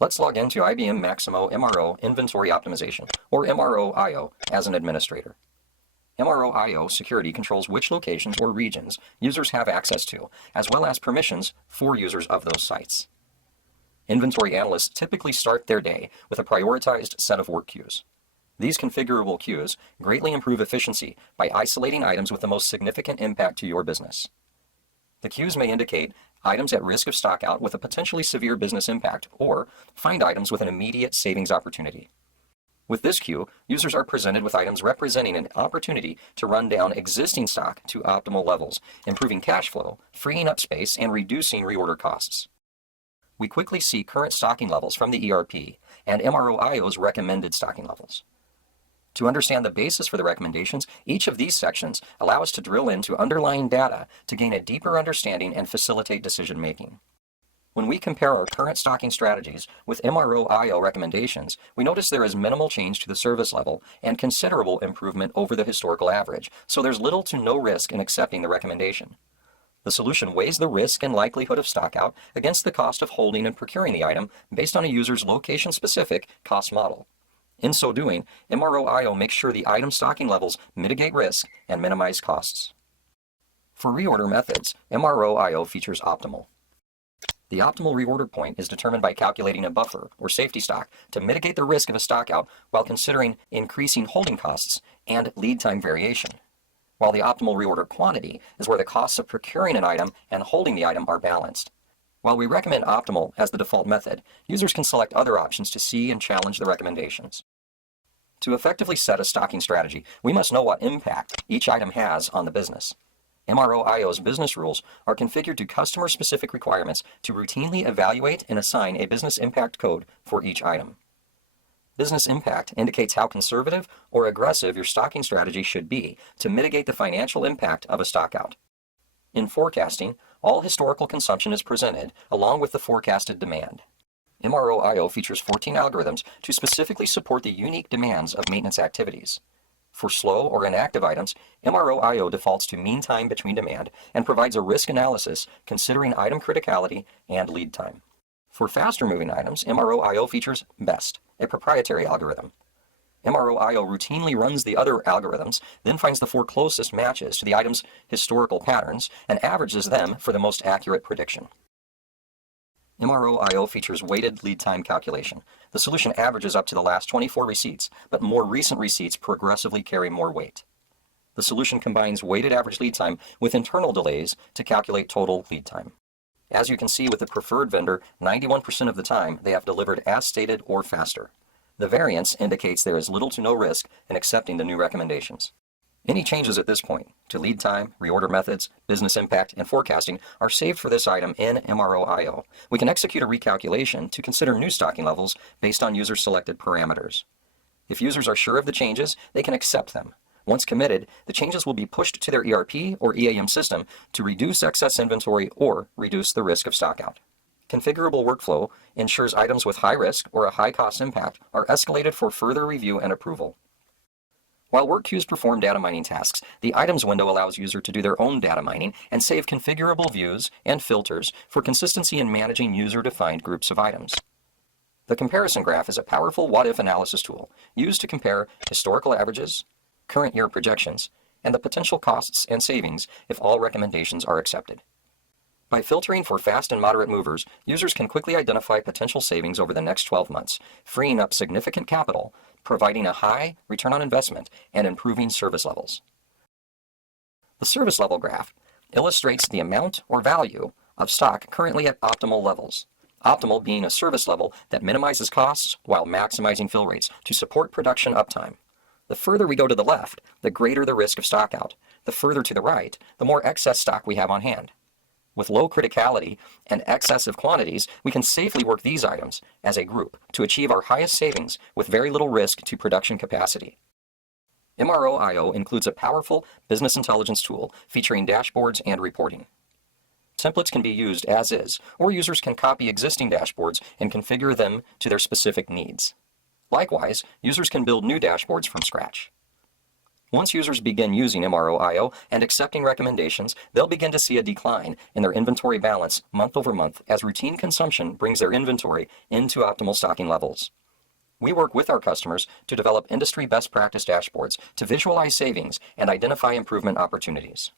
Let's log into IBM Maximo MRO Inventory Optimization, or MRO IO, as an administrator. MRO IO security controls which locations or regions users have access to, as well as permissions for users of those sites. Inventory analysts typically start their day with a prioritized set of work queues. These configurable queues greatly improve efficiency by isolating items with the most significant impact to your business. The queues may indicate items at risk of stockout with a potentially severe business impact, or find items with an immediate savings opportunity. With this queue, users are presented with items representing an opportunity to run down existing stock to optimal levels, improving cash flow, freeing up space, and reducing reorder costs. We quickly see current stocking levels from the ERP and MRO IO's recommended stocking levels. To understand the basis for the recommendations, each of these sections allow us to drill into underlying data to gain a deeper understanding and facilitate decision-making. When we compare our current stocking strategies with MRO IO recommendations, we notice there is minimal change to the service level and considerable improvement over the historical average, so there's little to no risk in accepting the recommendation. The solution weighs the risk and likelihood of stockout against the cost of holding and procuring the item based on a user's location-specific cost model. In so doing, MRO IO makes sure the item stocking levels mitigate risk and minimize costs. For reorder methods, MRO IO features optimal. The optimal reorder point is determined by calculating a buffer or safety stock to mitigate the risk of a stockout while considering increasing holding costs and lead time variation, while the optimal reorder quantity is where the costs of procuring an item and holding the item are balanced. While we recommend optimal as the default method, users can select other options to see and challenge the recommendations. To effectively set a stocking strategy, we must know what impact each item has on the business. MRO IO's business rules are configured to customer-specific requirements to routinely evaluate and assign a business impact code for each item. Business impact indicates how conservative or aggressive your stocking strategy should be to mitigate the financial impact of a stockout. In forecasting, all historical consumption is presented along with the forecasted demand. MRO IO features 14 algorithms to specifically support the unique demands of maintenance activities. For slow or inactive items, MRO IO defaults to mean time between demand and provides a risk analysis considering item criticality and lead time. For faster moving items, MRO IO features BEST, a proprietary algorithm. MRO IO routinely runs the other algorithms, then finds the 4 closest matches to the item's historical patterns and averages them for the most accurate prediction. MRO IO features weighted lead time calculation. The solution averages up to the last 24 receipts, but more recent receipts progressively carry more weight. The solution combines weighted average lead time with internal delays to calculate total lead time. As you can see with the preferred vendor, 91% of the time they have delivered as stated or faster. The variance indicates there is little to no risk in accepting the new recommendations. Any changes at this point to lead time, reorder methods, business impact, and forecasting are saved for this item in MRO IO. We can execute a recalculation to consider new stocking levels based on user-selected parameters. If users are sure of the changes, they can accept them. Once committed, the changes will be pushed to their ERP or EAM system to reduce excess inventory or reduce the risk of stockout. Configurable workflow ensures items with high risk or a high cost impact are escalated for further review and approval. While work queues perform data mining tasks, the items window allows users to do their own data mining and save configurable views and filters for consistency in managing user-defined groups of items. The comparison graph is a powerful what-if analysis tool used to compare historical averages, current year projections, and the potential costs and savings if all recommendations are accepted. By filtering for fast and moderate movers, users can quickly identify potential savings over the next 12 months, freeing up significant capital, providing a high return on investment, and improving service levels. The service level graph illustrates the amount or value of stock currently at optimal levels. Optimal being a service level that minimizes costs while maximizing fill rates to support production uptime. The further we go to the left, the greater the risk of stockout. The further to the right, the more excess stock we have on hand. With low criticality and excessive quantities, we can safely work these items as a group to achieve our highest savings with very little risk to production capacity. MRO IO includes a powerful business intelligence tool featuring dashboards and reporting. Templates can be used as is, or users can copy existing dashboards and configure them to their specific needs. Likewise, users can build new dashboards from scratch. Once users begin using MRO IO and accepting recommendations, they'll begin to see a decline in their inventory balance month over month as routine consumption brings their inventory into optimal stocking levels. We work with our customers to develop industry best practice dashboards to visualize savings and identify improvement opportunities.